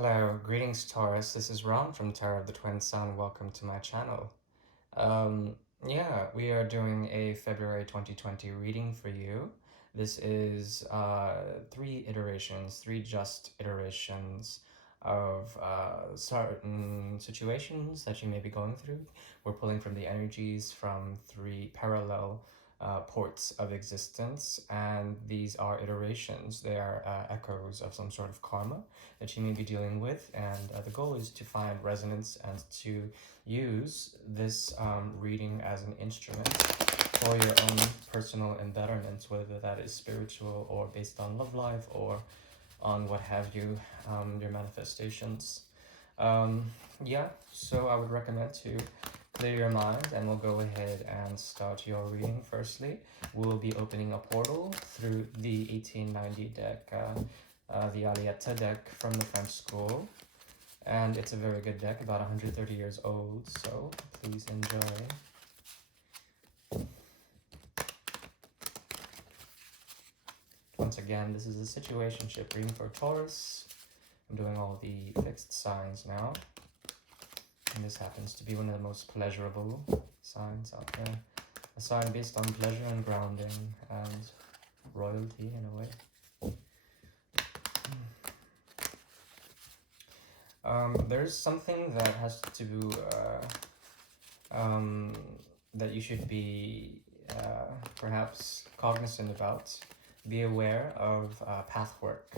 Hello, greetings Taurus. This is Ron from Tarot of the Twin Sun. Welcome to my channel. We are doing a February 2020 reading for you. This is three just iterations of certain situations that you may be going through. We're pulling from the energies from three parallel ports of existence, and these are iterations. They are echoes of some sort of karma that you may be dealing with, and the goal is to find resonance and to use this reading as an instrument for your own personal embetterment, whether that is spiritual or based on love life or on what have you, your manifestations. So I would recommend to clear your mind, and we'll go ahead and start your reading. Firstly, we'll be opening a portal through the 1890 deck, the Alietta deck from the French school. And it's a very good deck, about 130 years old, so please enjoy. Once again, this is a situationship reading for Taurus. I'm doing all the fixed signs now. And this happens to be one of the most pleasurable signs out there. A sign based on pleasure and grounding and royalty in a way. There's something that has to do, that you should be perhaps cognizant about. Be aware of path work.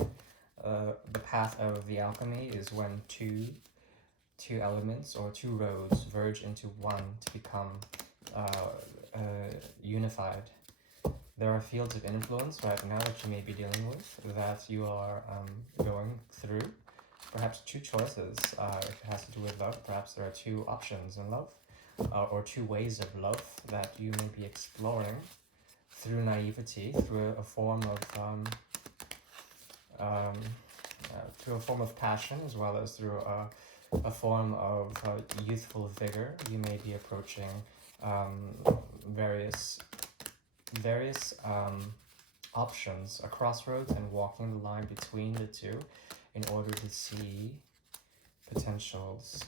The path of the alchemy is when two elements or two roads verge into one to become unified. There are fields of influence right now that you may be dealing with, that you are going through. Perhaps two choices, if it has to do with love. Perhaps there are two options in love, or two ways of love that you may be exploring through naivety, through a form of passion, as well as through a form of youthful vigor. You may be approaching various options, a crossroads, and walking the line between the two in order to see potentials.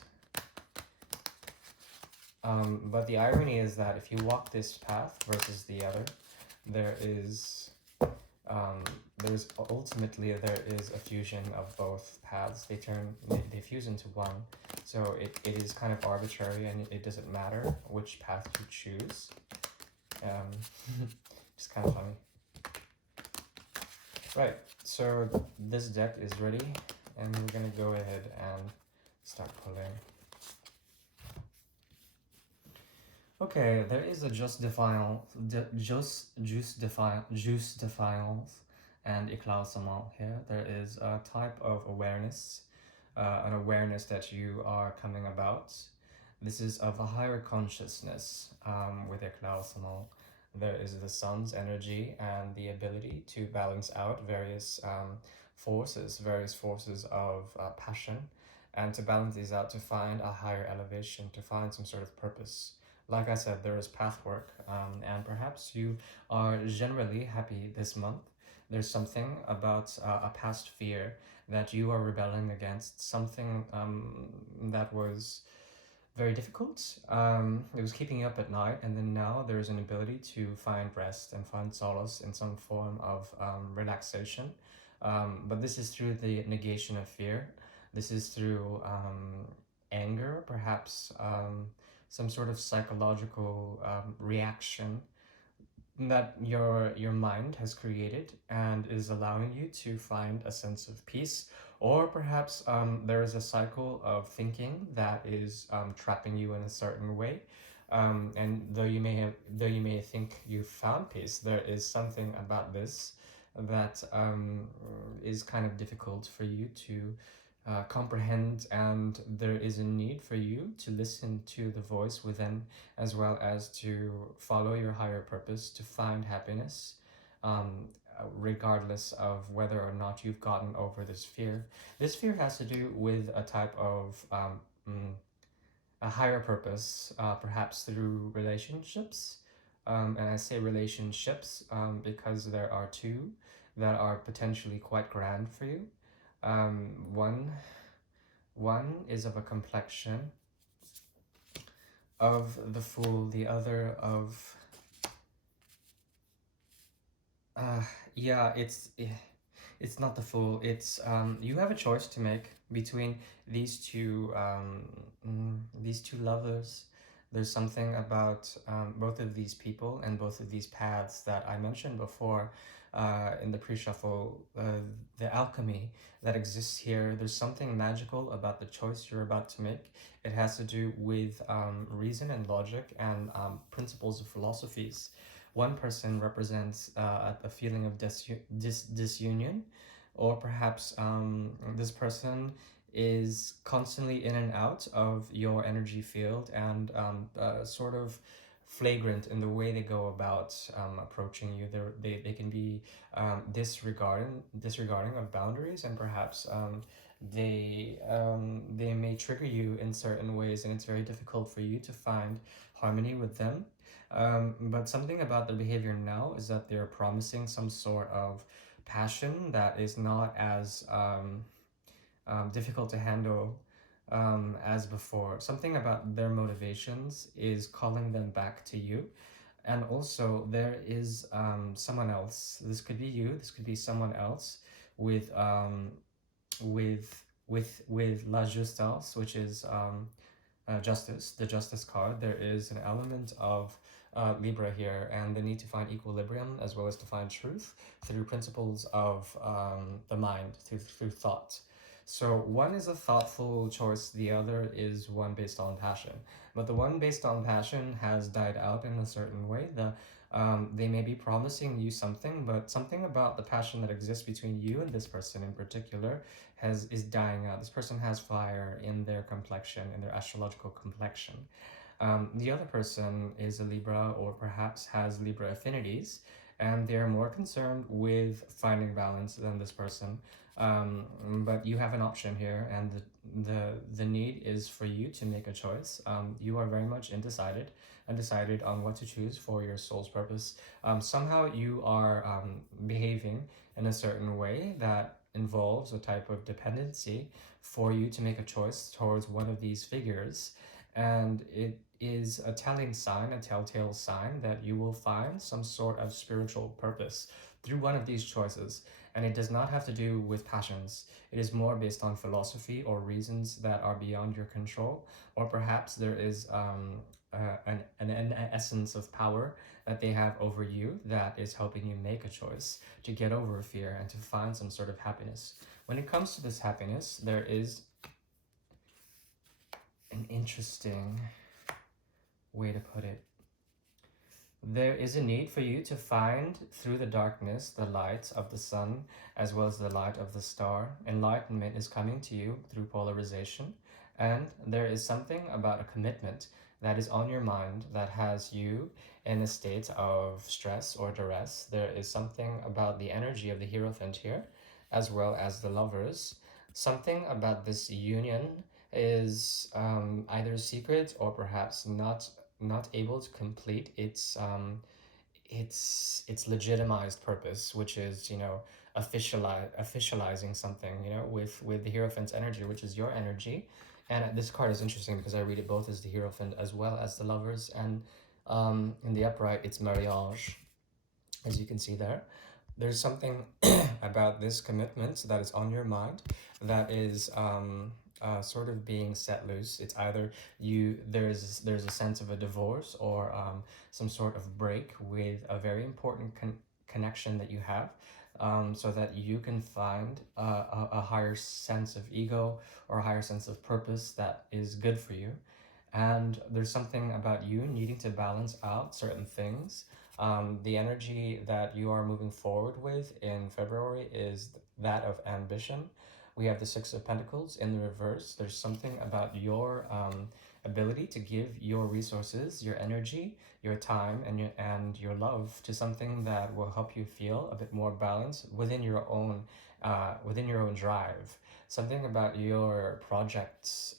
But the irony is that if you walk this path versus the other, there's ultimately a fusion of both paths. They fuse into one. So it is kind of arbitrary, and it doesn't matter which path you choose. Just kind of funny. Right, so this deck is ready, and we're gonna go ahead and start pulling. Okay, there is a juice defiance and éclaircissement here. There is a type of awareness, an awareness that you are coming about. This is of a higher consciousness with éclaircissement. There is the sun's energy and the ability to balance out various forces of passion, and to balance these out to find a higher elevation, to find some sort of purpose. Like I said, there is path work, and perhaps you are generally happy this month. There's something about a past fear that you are rebelling against, something that was very difficult. It was keeping you up at night, and then now there's an ability to find rest and find solace in some form of relaxation. But this is through the negation of fear. This is through anger, perhaps some sort of psychological reaction that your mind has created and is allowing you to find a sense of peace. Or perhaps there is a cycle of thinking that is trapping you in a certain way. And though you may think you've found peace, there is something about this that is kind of difficult for you to comprehend, and there is a need for you to listen to the voice within, as well as to follow your higher purpose, to find happiness, regardless of whether or not you've gotten over this fear. This fear has to do with a type of a higher purpose, perhaps through relationships. And I say relationships because there are two that are potentially quite grand for you. One One is of a complexion of the Fool, the other of uh yeah, it's not the Fool. It's you have a choice to make between these two lovers. There's something about both of these people and both of these paths that I mentioned before in the pre-shuffle. The alchemy that exists here. There's something magical about the choice you're about to make. It has to do with reason and logic and principles of philosophies. One person represents a feeling of disunion, or perhaps this person is constantly in and out of your energy field and sort of flagrant in the way they go about approaching you. They can be disregarding of boundaries, and perhaps they may trigger you in certain ways, and it's very difficult for you to find harmony with them. But something about their behavior now is that they're promising some sort of passion that is not as difficult to handle as before. Something about their motivations is calling them back to you. And also, there is someone else. This could be you. This could be someone else with with La Justesse, which is justice, the justice card. There is an element of Libra here, and the need to find equilibrium as well as to find truth through principles of the mind, through thought. So one is a thoughtful choice, the other is one based on passion. But the one based on passion has died out in a certain way. They may be promising you something, but something about the passion that exists between you and this person in particular is dying out. This person has fire in their complexion, in their astrological complexion. The other person is a Libra, or perhaps has Libra affinities, and they're more concerned with finding balance than this person. But you have an option here, and the need is for you to make a choice. You are very much undecided on what to choose for your soul's purpose. Somehow you are behaving in a certain way that involves a type of dependency for you to make a choice towards one of these figures, and it is a telling sign, a telltale sign that you will find some sort of spiritual purpose through one of these choices. And it does not have to do with passions. It is more based on philosophy or reasons that are beyond your control, or perhaps there is an essence of power that they have over you that is helping you make a choice to get over fear and to find some sort of happiness. When it comes to this happiness, there is an interesting way to put it. There is a need for you to find through the darkness the light of the sun as well as the light of the star. Enlightenment is coming to you through polarization, and there is something about a commitment that is on your mind that has you in a state of stress or duress. There is something about the energy of the Hierophant here as well as the lovers. Something about this union is either secret or perhaps not able to complete its legitimized purpose, which is, officializing something, with the Hierophant's energy, which is your energy. And this card is interesting because I read it both as the Hierophant as well as the lovers, and in the upright it's mariage, as you can see there. There's something about this commitment that is on your mind that is sort of being set loose. It's either there's a sense of a divorce or some sort of break with a very important connection that you have, so that you can find a higher sense of ego or a higher sense of purpose that is good for you. And there's something about you needing to balance out certain things. The energy that you are moving forward with in February is that of ambition. We have the Six of Pentacles in the reverse. There's something about your ability to give your resources, your energy, your time, and your love to something that will help you feel a bit more balanced within your own drive. Something about your projects.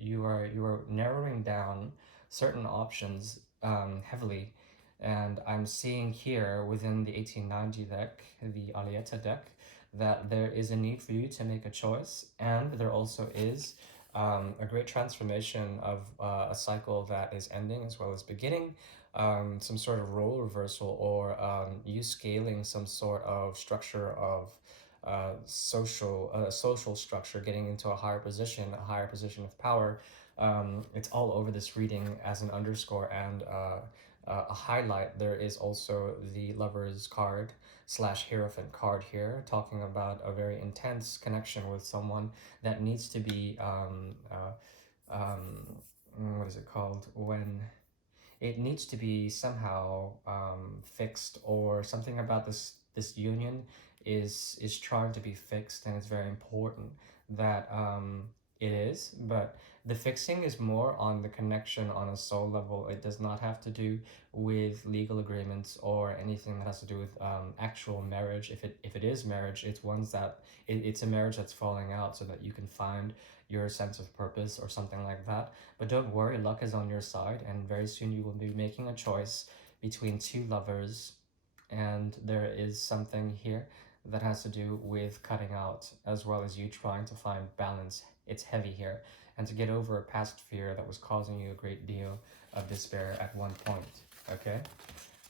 You are narrowing down certain options heavily, and I'm seeing here within the 1890 deck, the Alieta deck, that there is a need for you to make a choice, and there also is a great transformation of a cycle that is ending as well as beginning, some sort of role reversal, or you scaling some sort of structure of social structure, getting into a higher position of power. It's all over this reading as an underscore and a highlight. There is also the Lover's card slash Hierophant card here, talking about a very intense connection with someone that needs to be what is it called, when it needs to be somehow fixed, or something about this union is trying to be fixed, and it's very important that it is. But the fixing is more on the connection on a soul level. It does not have to do with legal agreements or anything that has to do with actual marriage. If it is marriage, it's ones that it's a marriage that's falling out, so that you can find your sense of purpose or something like that. But don't worry, luck is on your side, and very soon you will be making a choice between two lovers, and there is something here that has to do with cutting out, as well as you trying to find balance. It's heavy here, and to get over a past fear that was causing you a great deal of despair at one point. Okay?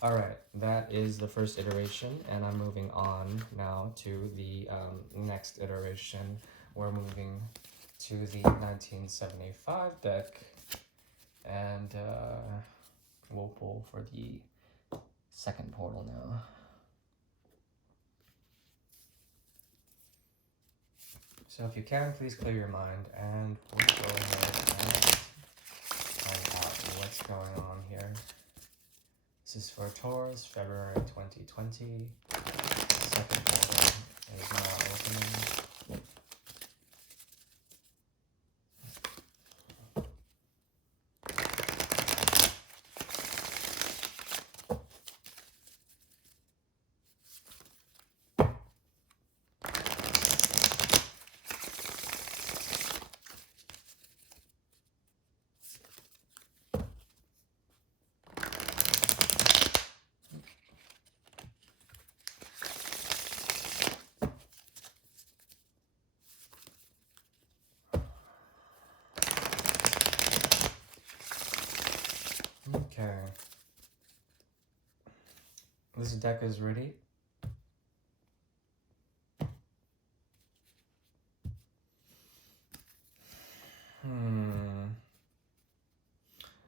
Alright, that is the first iteration, and I'm moving on now to the next iteration. We're moving to the 1975 deck, and we'll pull for the second portal now. So if you can, please clear your mind, and we'll go ahead and find out what's going on here. This is for Taurus, February 2020. Second portal is now opening. Okay. This deck is ready.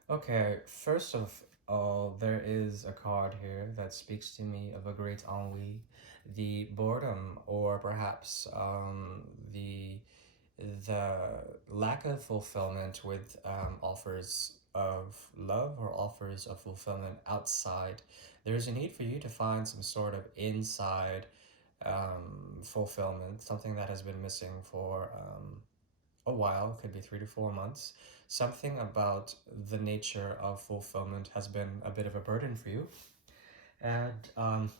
Okay, first of all, there is a card here that speaks to me of a great ennui, the boredom, or perhaps the lack of fulfillment with offers of love or offers of fulfillment outside. There's a need for you to find some sort of inside fulfillment, something that has been missing for a while, could be 3 to 4 months. Something about the nature of fulfillment has been a bit of a burden for you. And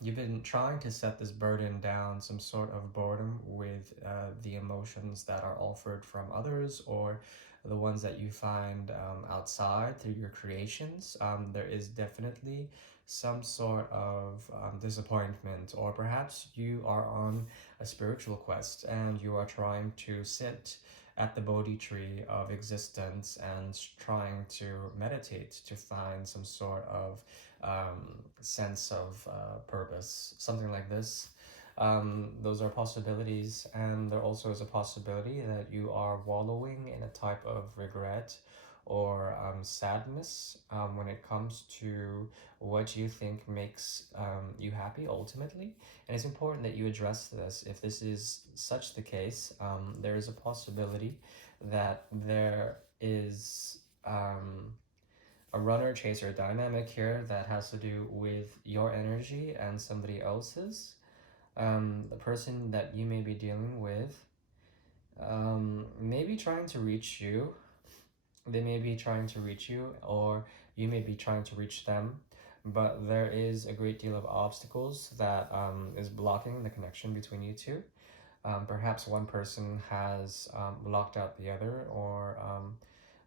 you've been trying to set this burden down, some sort of boredom with the emotions that are offered from others, or the ones that you find outside through your creations. There is definitely some sort of disappointment, or perhaps you are on a spiritual quest and you are trying to sit at the Bodhi tree of existence and trying to meditate to find some sort of sense of purpose, something like this. Those are possibilities, and there also is a possibility that you are wallowing in a type of regret or sadness when it comes to what you think makes you happy ultimately. And it's important that you address this. If this is such the case, there is a possibility that there is a runner chaser dynamic here that has to do with your energy and somebody else's. The person that you may be dealing with may be trying to reach you. They may be trying to reach you, or you may be trying to reach them. But there is a great deal of obstacles that is blocking the connection between you two. Perhaps one person has blocked out the other, or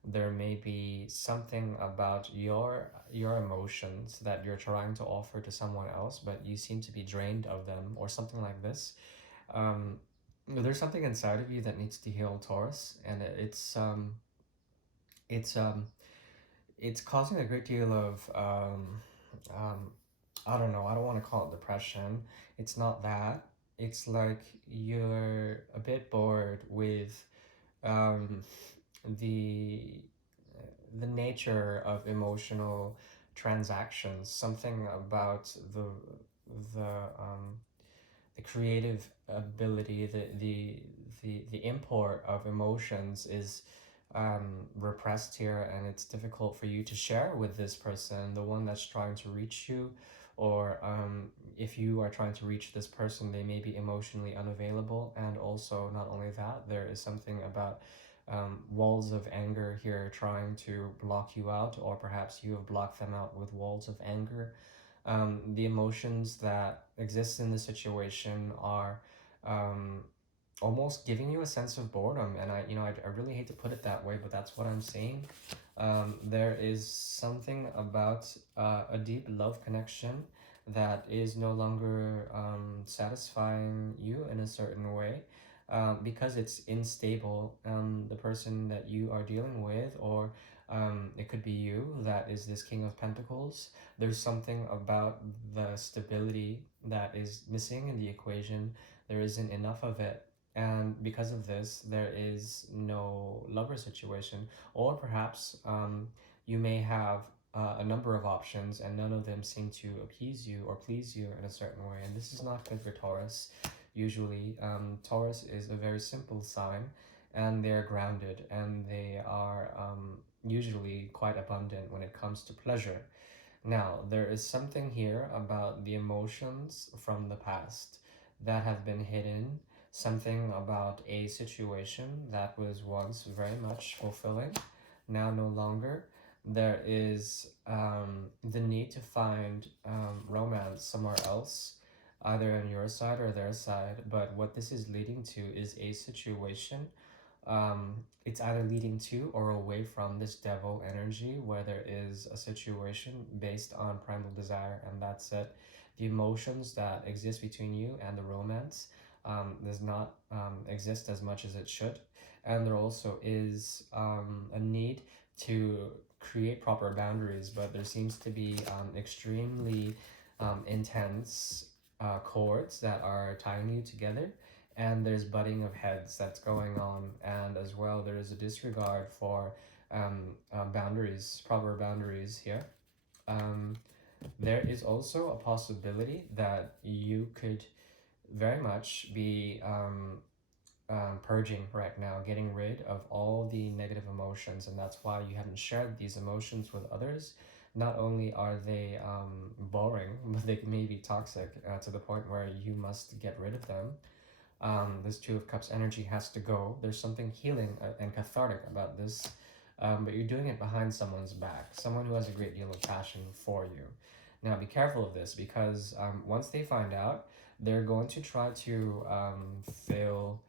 there may be something about your emotions that you're trying to offer to someone else, but you seem to be drained of them, or something like this. Um, there's something inside of you that needs to heal, Taurus, and it's it's causing a great deal of um, I don't know. I don't want to call it depression. It's not that. It's like you're a bit bored with um, the the nature of emotional transactions. Something about the the creative ability, the import of emotions is repressed here, and it's difficult for you to share with this person, the one that's trying to reach you, or if you are trying to reach this person, they may be emotionally unavailable. And also, not only that, there is something about walls of anger here trying to block you out, or perhaps you have blocked them out with walls of anger. The emotions that exist in the situation are um, almost giving you a sense of boredom. And I really hate to put it that way, but that's what I'm seeing. There is something about a deep love connection that is no longer satisfying you in a certain way. Because it's unstable, the person that you are dealing with, or it could be you, that is this King of Pentacles. There's something about the stability that is missing in the equation. There isn't enough of it. And because of this, there is no lover situation. Or perhaps you may have a number of options, and none of them seem to appease you or please you in a certain way. And this is not good for Taurus. Usually, Taurus is a very simple sign, and they're grounded, and they are usually quite abundant when it comes to pleasure. Now, there is something here about the emotions from the past that have been hidden, something about a situation that was once very much fulfilling, now no longer. There is the need to find romance somewhere else, either on your side or their side. But what this is leading to is a situation, it's either leading to or away from this devil energy, where there is a situation based on primal desire, and that's it. The emotions that exist between you and the romance does not exist as much as it should. And there also is a need to create proper boundaries, but there seems to be extremely intense cords that are tying you together, and there's butting of heads that's going on. And as well, there is a disregard for boundaries, proper boundaries here. um, there is also a possibility that you could very much be purging right now, getting rid of all the negative emotions, and that's why you haven't shared these emotions with others. Not only are they boring, but they may be toxic to the point where you must get rid of them. This Two of Cups energy has to go. There's something healing and cathartic about this, but you're doing it behind someone's back, someone who has a great deal of passion for you. Now, be careful of this, because once they find out, they're going to try to fill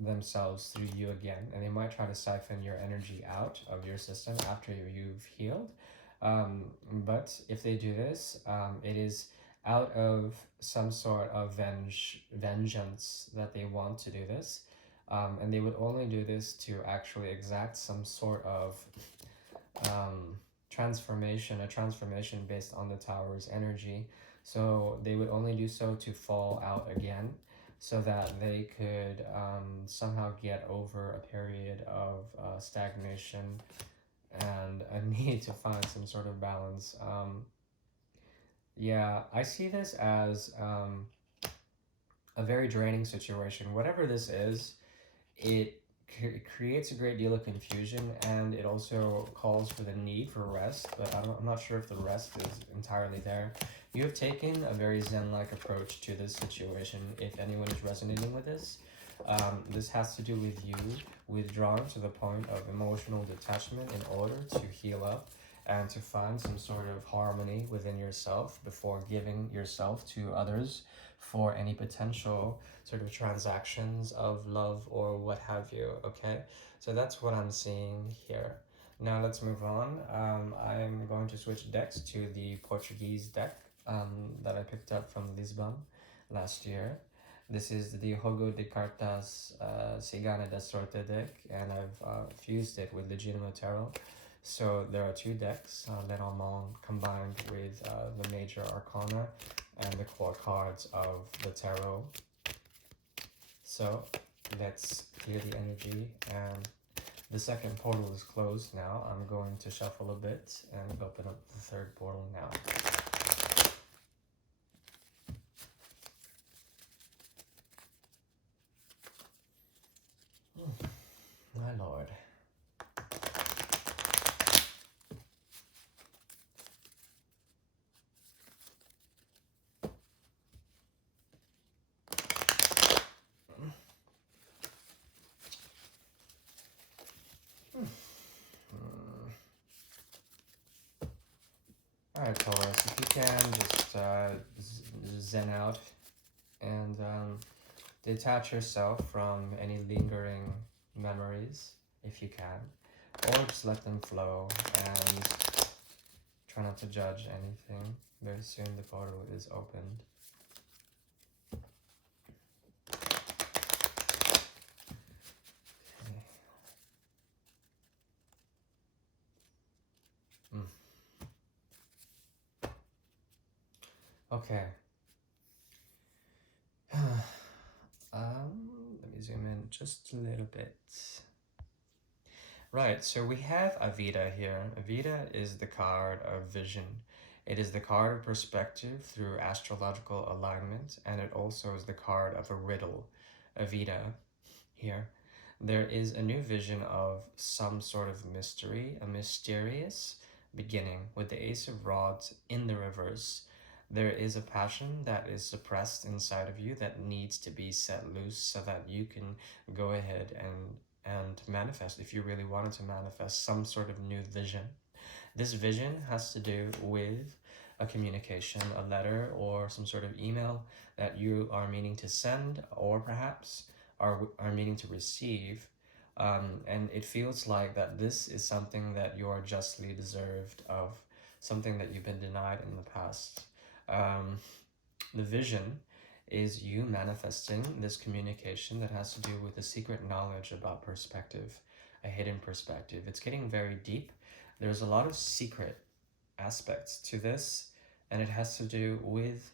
themselves through you again, and they might try to siphon your energy out of your system after you've healed. But if they do this, it is out of some sort of vengeance that they want to do this. And they would only do this to actually exact some sort of transformation, a transformation based on the tower's energy. So they would only do so to fall out again, so that they could somehow get over a period of stagnation and a need to find some sort of balance. Yeah, I see this as a very draining situation. Whatever this is, it creates a great deal of confusion, and it also calls for the need for rest, but I'm not sure if the rest is entirely there. You have taken a very Zen-like approach to this situation, if anyone is resonating with this. This has to do with you withdrawing to the point of emotional detachment in order to heal up and to find some sort of harmony within yourself before giving yourself to others for any potential sort of transactions of love or what have you. Okay, so that's what I'm seeing here. Now let's move on. I'm going to switch decks to the Portuguese deck that I picked up from Lisbon last year. This is the Juego de Cartas Sigana da Sorte deck, and I've fused it with Legitimate Tarot. So there are two decks, Lenormand combined with the Major Arcana and the core cards of the Tarot. So let's clear the energy, and the second portal is closed now. I'm going to shuffle a bit and open up the third portal now. My lord. Alright, Taurus, if you can just zen out and detach yourself from any lingering memories, if you can, or just let them flow and try not to judge anything. Very soon the portal is opened. Okay. Let me zoom in just a little bit. Right, so we have Avita here. Avita is the card of vision. It is the card of perspective through astrological alignment, and it also is the card of a riddle. Avita here. There is a new vision of some sort of mystery, a mysterious beginning with the Ace of Rods in the reverse. There is a passion that is suppressed inside of you that needs to be set loose so that you can go ahead and manifest, if you really wanted to manifest some sort of new vision. This vision has to do with a communication, a letter, or some sort of email that you are meaning to send, or perhaps are meaning to receive. And it feels like that this is something that you are justly deserved of, something that you've been denied in the past. The vision is you manifesting this communication that has to do with a secret knowledge about perspective, a hidden perspective. It's getting very deep. There's a lot of secret aspects to this, and it has to do with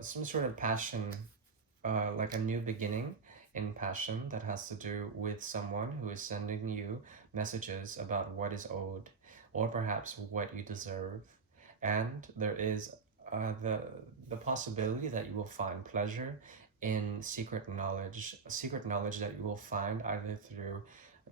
some sort of passion, like a new beginning in passion that has to do with someone who is sending you messages about what is owed, or perhaps what you deserve. And there is the possibility that you will find pleasure in secret knowledge that you will find either through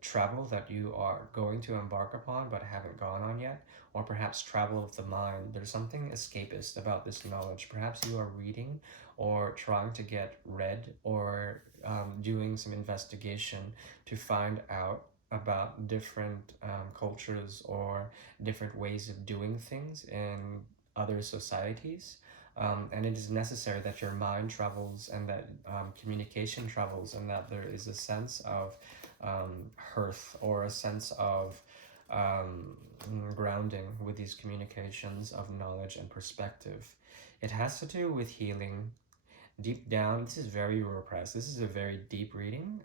travel that you are going to embark upon but haven't gone on yet, or perhaps travel of the mind. There's something escapist about this knowledge. Perhaps you are reading or trying to get read, or doing some investigation to find out about different cultures or different ways of doing things in other societies. And it is necessary that your mind travels, and that communication travels, and that there is a sense of hearth, or a sense of grounding with these communications of knowledge and perspective. It has to do with healing. Deep down, this is very repressed. This is a very deep reading,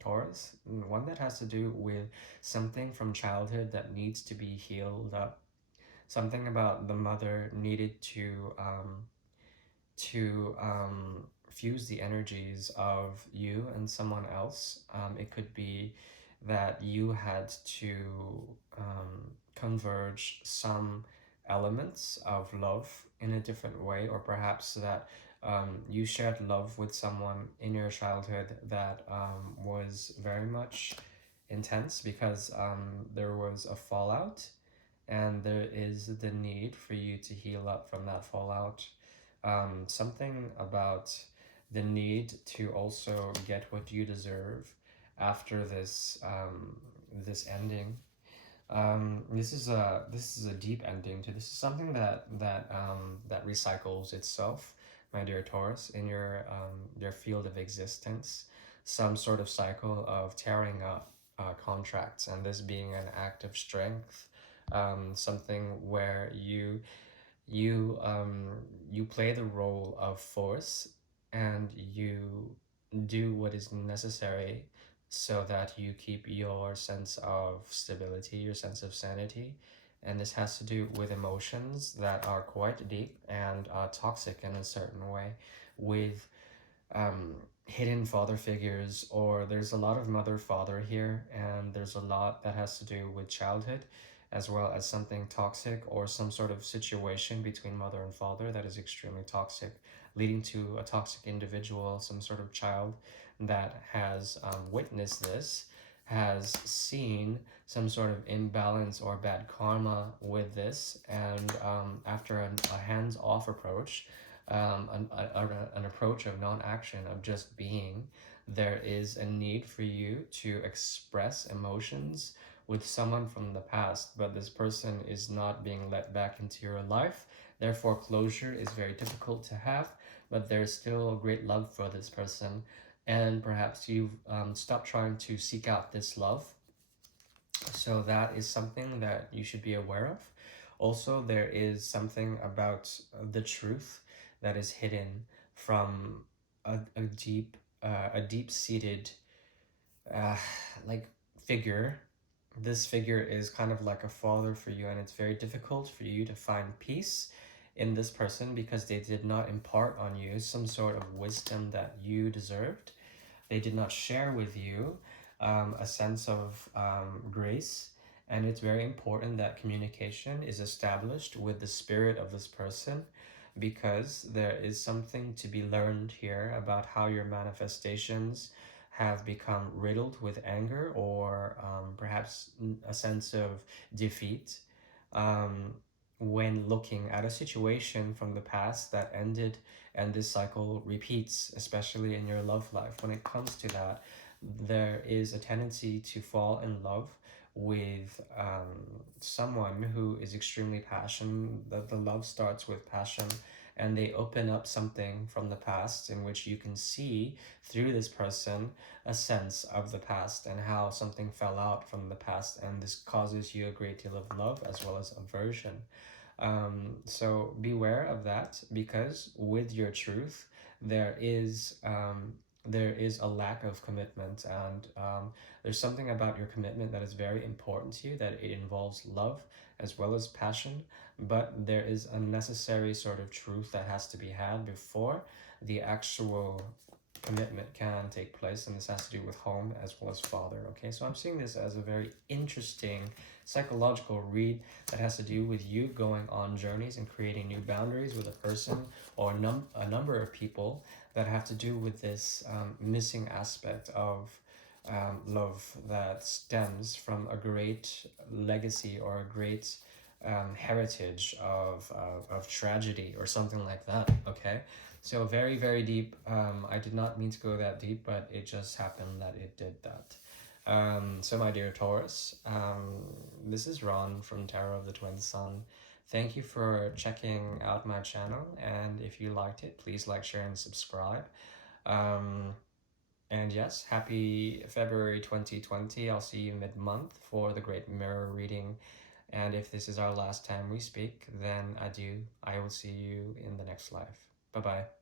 Taurus. One that has to do with something from childhood that needs to be healed up. Something about the mother needed to fuse the energies of you and someone else. It could be that you had to converge some elements of love in a different way, or perhaps that you shared love with someone in your childhood that was very much intense, because there was a fallout, and there is the need for you to heal up from that fallout. Something about the need to also get what you deserve after this ending. This is a deep ending to this. Is something that recycles itself, my dear Taurus, in your field of existence. Some sort of cycle of tearing up contracts, and this being an act of strength. Something where you play the role of force and you do what is necessary so that you keep your sense of stability, your sense of sanity. And this has to do with emotions that are quite deep and toxic in a certain way, with um, hidden father figures, or there's a lot of mother father here, and there's a lot that has to do with childhood, as well as something toxic or some sort of situation between mother and father that is extremely toxic, leading to a toxic individual, some sort of child that has witnessed this, has seen some sort of imbalance or bad karma with this, and after a hands-off approach, an approach of non-action, of just being, there is a need for you to express emotions with someone from the past, but this person is not being let back into your life. Therefore, closure is very difficult to have, but there's still a great love for this person, and perhaps you've stopped trying to seek out this love. So that is something that you should be aware of. Also, there is something about the truth that is hidden from a deep seated uh, like figure. This figure is kind of like a father for you, and it's very difficult for you to find peace in this person because they did not impart on you some sort of wisdom that you deserved. They did not share with you a sense of grace. And it's very important that communication is established with the spirit of this person, because there is something to be learned here about how your manifestations have become riddled with anger, or perhaps a sense of defeat, um, when looking at a situation from the past that ended, and this cycle repeats, especially in your love life. When it comes to that, there is a tendency to fall in love with someone who is extremely passionate. The love starts with passion, and they open up something from the past in which you can see through this person a sense of the past and how something fell out from the past, and this causes you a great deal of love as well as aversion. So beware of that, because with your truth, there is a lack of commitment, and there's something about your commitment that is very important to you, that it involves love as well as passion, but there is a necessary sort of truth that has to be had before the actual commitment can take place, and this has to do with home as well as father. Okay, so I'm seeing this as a very interesting psychological read that has to do with you going on journeys and creating new boundaries with a person, or a number of people, that have to do with this missing aspect of love that stems from a great legacy, or a great heritage of tragedy or something like that. Okay, so very, very deep. I did not mean to go that deep, but it just happened that it did that. So my dear Taurus, this is Ron from Tarot of the Twin Sun. Thank you for checking out my channel, and if you liked it, please like, share, and subscribe. Um, and yes, happy February 2020. I'll see you mid-month for the Great Mirror reading. And if this is our last time we speak, then adieu. I will see you in the next life. Bye-bye.